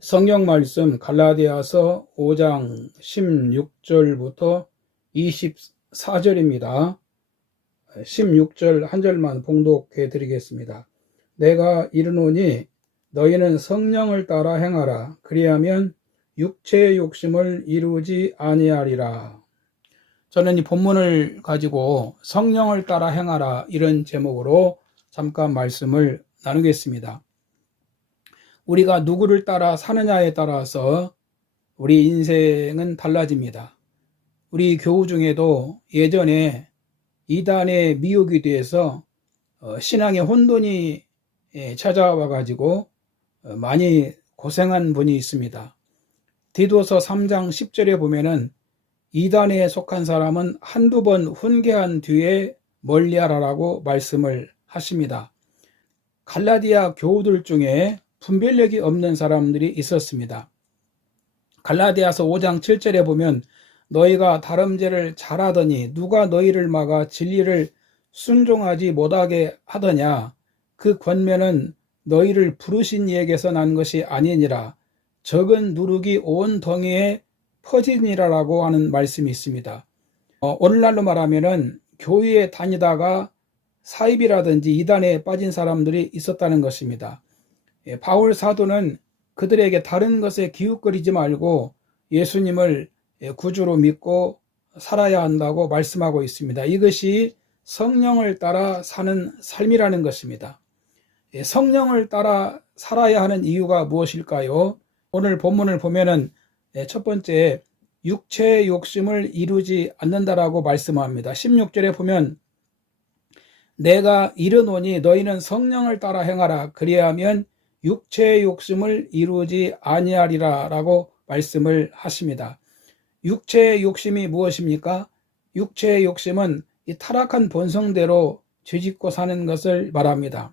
성경 말씀 갈라디아서 5장 16절부터 24절입니다. 16절 한 절만 봉독해 드리겠습니다. 내가 이르노니 너희는 성령을 따라 행하라. 그리하면 육체의 욕심을 이루지 아니하리라. 저는 이 본문을 가지고 성령을 따라 행하라 이런 제목으로 잠깐 말씀을 나누겠습니다. 우리가 누구를 따라 사느냐에 따라서 우리 인생은 달라집니다. 우리 교우 중에도 예전에 이단의 미혹이 돼서 신앙의 혼돈이 찾아와 가지고 많이 고생한 분이 있습니다. 디도서 3장 10절에 보면은 이단에 속한 사람은 한두 번 훈계한 뒤에 멀리하라라고 말씀을 하십니다. 갈라디아 교우들 중에 분별력이 없는 사람들이 있었습니다. 갈라디아서 5장 7절에 보면 너희가 다름질을 잘하더니 누가 너희를 막아 진리를 순종하지 못하게 하더냐. 그 권면은 너희를 부르신 이에게서 난 것이 아니니라. 적은 누룩이 온 덩이에 퍼지니라라고 하는 말씀이 있습니다. 오늘날로 말하면은 교회에 다니다가 사입이라든지 이단에 빠진 사람들이 있었다는 것입니다. 바울 사도는 그들에게 다른 것에 기웃거리지 말고 예수님을 구주로 믿고 살아야 한다고 말씀하고 있습니다. 이것이 성령을 따라 사는 삶이라는 것입니다. 성령을 따라 살아야 하는 이유가 무엇일까요? 오늘 본문을 보면은 첫 번째, 육체의 욕심을 이루지 않는다라고 말씀합니다. 16절에 보면 내가 이르노니 너희는 성령을 따라 행하라. 그리하면 육체의 욕심을 이루지 아니하리라 라고 말씀을 하십니다. 육체의 욕심이 무엇입니까? 육체의 욕심은 이 타락한 본성대로 죄짓고 사는 것을 말합니다.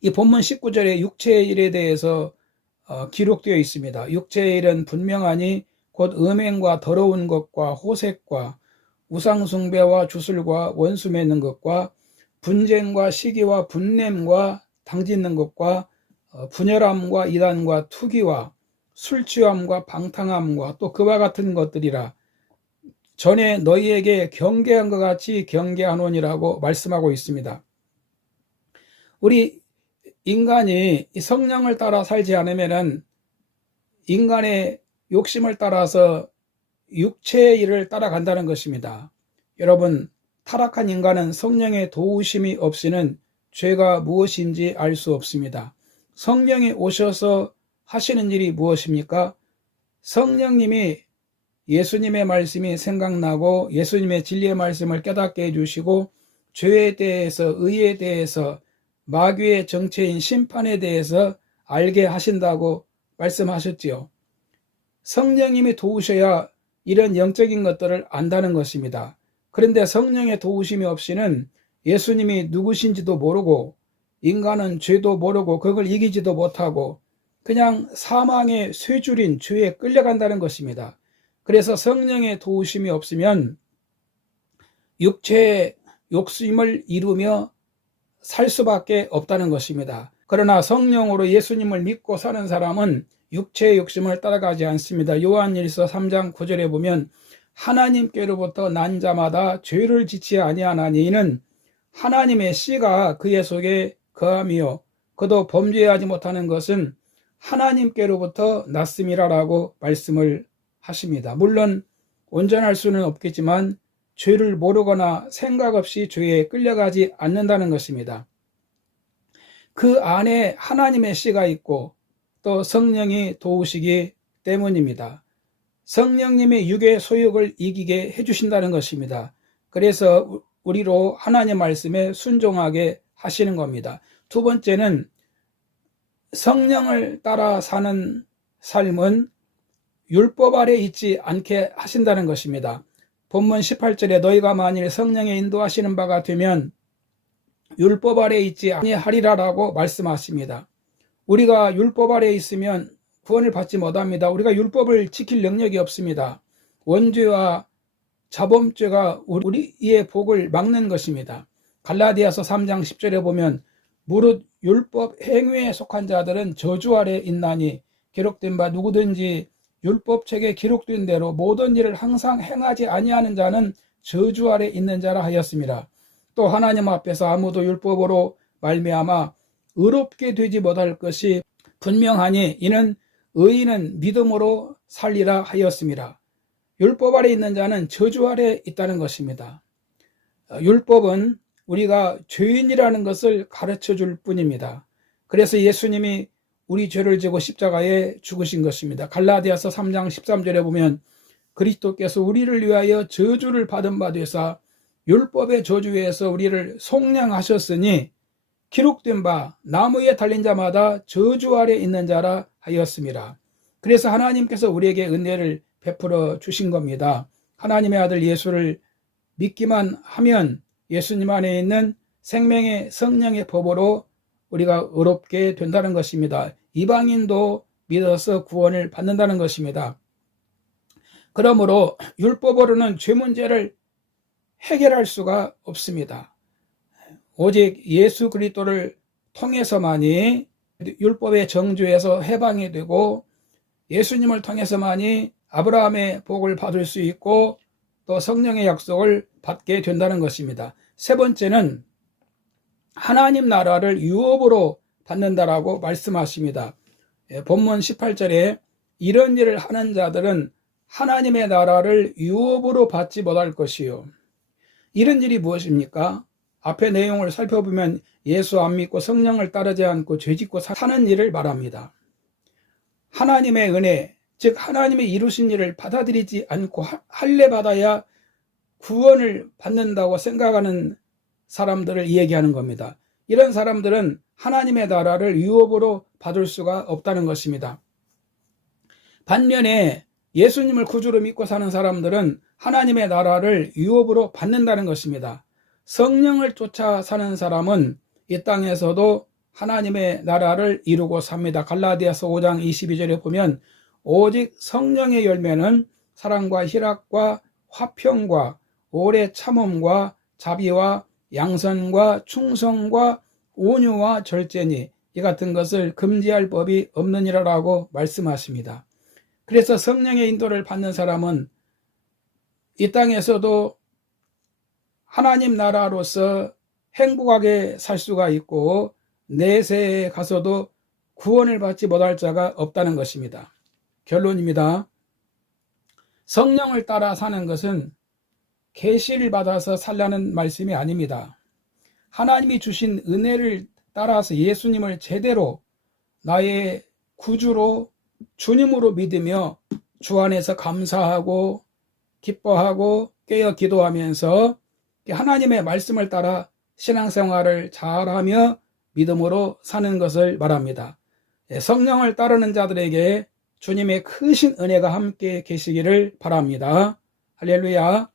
이 본문 19절에 육체의 일에 대해서 기록되어 있습니다. 육체의 일은 분명하니 곧 음행과 더러운 것과 호색과 우상숭배와 주술과 원수 맺는 것과 분쟁과 시기와 분냄과 당짓는 것과 분열함과 이단과 투기와 술취함과 방탕함과 또 그와 같은 것들이라. 전에 너희에게 경계한 것 같이 경계하노니라고 말씀하고 있습니다. 우리 인간이 성령을 따라 살지 않으면은 인간의 욕심을 따라서 육체의 일을 따라간다는 것입니다. 여러분, 타락한 인간은 성령의 도우심이 없이는 죄가 무엇인지 알 수 없습니다. 성령이 오셔서 하시는 일이 무엇입니까? 성령님이 예수님의 말씀이 생각나고 예수님의 진리의 말씀을 깨닫게 해주시고 죄에 대해서, 의에 대해서, 마귀의 정체인 심판에 대해서 알게 하신다고 말씀하셨지요. 성령님이 도우셔야 이런 영적인 것들을 안다는 것입니다. 그런데 성령의 도우심이 없이는 예수님이 누구신지도 모르고 인간은 죄도 모르고 그걸 이기지도 못하고 그냥 사망의 쇠줄인 죄에 끌려간다는 것입니다. 그래서 성령의 도우심이 없으면 육체의 욕심을 이루며 살 수밖에 없다는 것입니다. 그러나 성령으로 예수님을 믿고 사는 사람은 육체의 욕심을 따라가지 않습니다. 요한일서 3장 9절에 보면 하나님께로부터 난 자마다 죄를 짓지 아니하나니 이는 하나님의 씨가 그의 속에 거함이요 그도 범죄하지 못하는 것은 하나님께로부터 났음이라라고 말씀을 하십니다. 물론 온전할 수는 없겠지만 죄를 모르거나 생각 없이 죄에 끌려가지 않는다는 것입니다. 그 안에 하나님의 씨가 있고 또 성령이 도우시기 때문입니다. 성령님이 육의 소욕을 이기게 해주신다는 것입니다. 그래서 우리로 하나님 말씀에 순종하게 하시는 겁니다. 두 번째는 성령을 따라 사는 삶은 율법 아래 있지 않게 하신다는 것입니다. 본문 18절에 너희가 만일 성령의 인도하시는 바가 되면 율법 아래 있지 아니하리라라고 말씀하십니다. 우리가 율법 아래 있으면 구원을 받지 못합니다. 우리가 율법을 지킬 능력이 없습니다. 원죄와 자범죄가 우리의 복을 막는 것입니다. 갈라디아서 3장 10절에 보면 무릇 율법 행위에 속한 자들은 저주 아래 있나니 기록된 바 누구든지 율법책에 기록된 대로 모든 일을 항상 행하지 아니하는 자는 저주 아래 있는 자라 하였습니다. 또 하나님 앞에서 아무도 율법으로 말미암아 의롭게 되지 못할 것이 분명하니 이는 의인은 믿음으로 살리라 하였습니다. 율법 아래 있는 자는 저주 아래 있다는 것입니다. 율법은 우리가 죄인이라는 것을 가르쳐 줄 뿐입니다. 그래서 예수님이 우리 죄를 지고 십자가에 죽으신 것입니다. 갈라디아서 3장 13절에 보면 그리스도께서 우리를 위하여 저주를 받은 바 되사 율법의 저주에서 우리를 속량하셨으니 기록된 바 나무에 달린 자마다 저주 아래 있는 자라 하였습니다. 그래서 하나님께서 우리에게 은혜를 베풀어 주신 겁니다. 하나님의 아들 예수를 믿기만 하면 예수님 안에 있는 생명의 성령의 법으로 우리가 의롭게 된다는 것입니다. 이방인도 믿어서 구원을 받는다는 것입니다. 그러므로 율법으로는 죄 문제를 해결할 수가 없습니다. 오직 예수 그리스도를 통해서만이 율법의 정죄에서 해방이 되고 예수님을 통해서만이 아브라함의 복을 받을 수 있고 또 성령의 약속을 받게 된다는 것입니다. 세 번째는 하나님 나라를 유업으로 받는다라고 말씀하십니다. 본문 18절에 이런 일을 하는 자들은 하나님의 나라를 유업으로 받지 못할 것이요. 이런 일이 무엇입니까? 앞의 내용을 살펴보면 예수 안 믿고 성령을 따르지 않고 죄짓고 사는 일을 말합니다. 하나님의 은혜, 즉 하나님의 이루신 일을 받아들이지 않고 할례 받아야 구원을 받는다고 생각하는 사람들을 얘기하는 겁니다. 이런 사람들은 하나님의 나라를 유업으로 받을 수가 없다는 것입니다. 반면에 예수님을 구주로 믿고 사는 사람들은 하나님의 나라를 유업으로 받는다는 것입니다. 성령을 쫓아 사는 사람은 이 땅에서도 하나님의 나라를 이루고 삽니다. 갈라디아서 5장 22절에 보면 오직 성령의 열매는 사랑과 희락과 화평과 오래 참음과 자비와 양선과 충성과 온유와 절제니 이 같은 것을 금지할 법이 없느니라라고 말씀하십니다. 그래서 성령의 인도를 받는 사람은 이 땅에서도 하나님 나라로서 행복하게 살 수가 있고 내세에 가서도 구원을 받지 못할 자가 없다는 것입니다. 결론입니다. 성령을 따라 사는 것은 계시를 받아서 살라는 말씀이 아닙니다. 하나님이 주신 은혜를 따라서 예수님을 제대로 나의 구주로 주님으로 믿으며 주 안에서 감사하고 기뻐하고 깨어 기도하면서 하나님의 말씀을 따라 신앙생활을 잘하며 믿음으로 사는 것을 말합니다. 성령을 따르는 자들에게 주님의 크신 은혜가 함께 계시기를 바랍니다. 할렐루야.